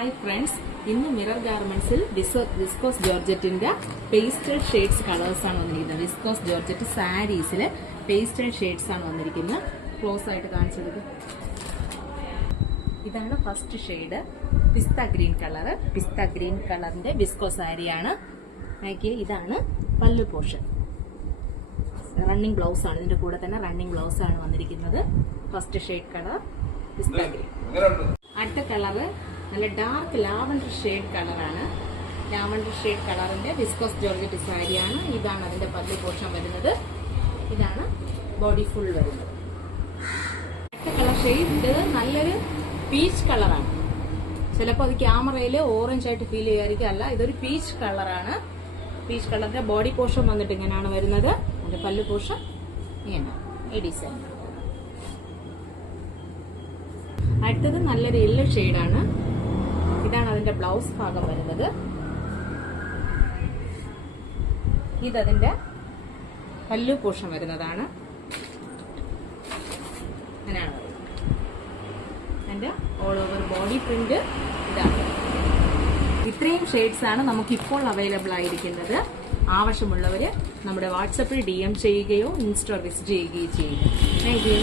Hi friends, ഇന്ന് Mirror ഗാർമെന്റ്സിൽ viscose ജോർജറ്റിന്റെ പേസ്റ്റൽ ഷെയ്ഡ്സ് കളേഴ്സ് ആണ് വന്നിരിക്കുന്നത്. വിസ്കോസ് ജോർജറ്റ് സാരീസിൽ പേസ്റ്റൽ ഷെയ്ഡ്സ് ആണ് വന്നിരിക്കുന്നത്. ക്ലോസ് ആയിട്ട് കാണിച്ചത് ഇതാണ് ഫസ്റ്റ് ഷെയ്ഡ്, പിസ്ത ഗ്രീൻ കളർ. പിസ്ത ഗ്രീൻ കളറിന്റെ വിസ്കോസ് സാരിയാണ്. ഇതാണ് പല്ലു പോർഷൻ. റണ്ണിങ് ബ്ലൗസ് ആണ്, ഇതിന്റെ കൂടെ തന്നെ റണ്ണിങ് ബ്ലൗസ് ആണ് വന്നിരിക്കുന്നത്. ഫസ്റ്റ് ഷെയ്ഡ് കളർ പിസ്ത ഗ്രീൻ. അടുത്ത കളറ് നല്ല ഡാർക്ക് ലാവൻഡർ ഷെയ്ഡ് കളറാണ്. ലാവൻഡർ ഷെയ്ഡ് കളറിന്റെ വിസ്കോസ് ജോർജറ്റ് സാരിയാണ്. ഇതാണ് അതിന്റെ പല്ലു പോർഷൻ വരുന്നത്. ഇതാണ് ബോഡി ഫുൾ വരുന്നത്. അടുത്ത കളർ ഷെയ്ഡ് നല്ലൊരു പീച്ച് കളറാണ്. ചിലപ്പോൾ അത് ക്യാമറയിൽ ഓറഞ്ച് ആയിട്ട് ഫീൽ ചെയ്യാതിരിക്കും. അല്ല, ഇതൊരു പീച്ച് കളറാണ്. പീച്ച് കളറിന്റെ ബോഡി പോർഷൻ വന്നിട്ട് ഇങ്ങനെയാണ് വരുന്നത്. അതിന്റെ പല്ലു പോർഷൻ ഇങ്ങനെ ഈ ഡിസൈൻ. അടുത്തത് നല്ലൊരു യെല്ലോ ഷെയ്ഡാണ്. ഇതാണ് അതിന്റെ ബ്ലൗസ് ഭാഗം വരുന്നത്. ഇതതിന്റെ പല്ലു പോർഷൻ വരുന്നതാണ്. അങ്ങനെയാണ് വരുന്നത്. അതിന്റെ ഓൾ ഓവർ ബോഡി പ്രിന്റ് ഇതാണ്. ഇത്രയും ഷെയ്ഡ്സ് ആണ് നമുക്ക് ഇപ്പോൾ അവൈലബിൾ ആയിരിക്കുന്നത്. ആവശ്യമുള്ളവര് നമ്മുടെ വാട്സപ്പിൽ DM ചെയ്യുകയോ ഇൻസ്റ്റ വിസിറ്റ് ചെയ്യുകയോ ചെയ്യുക. Thank you.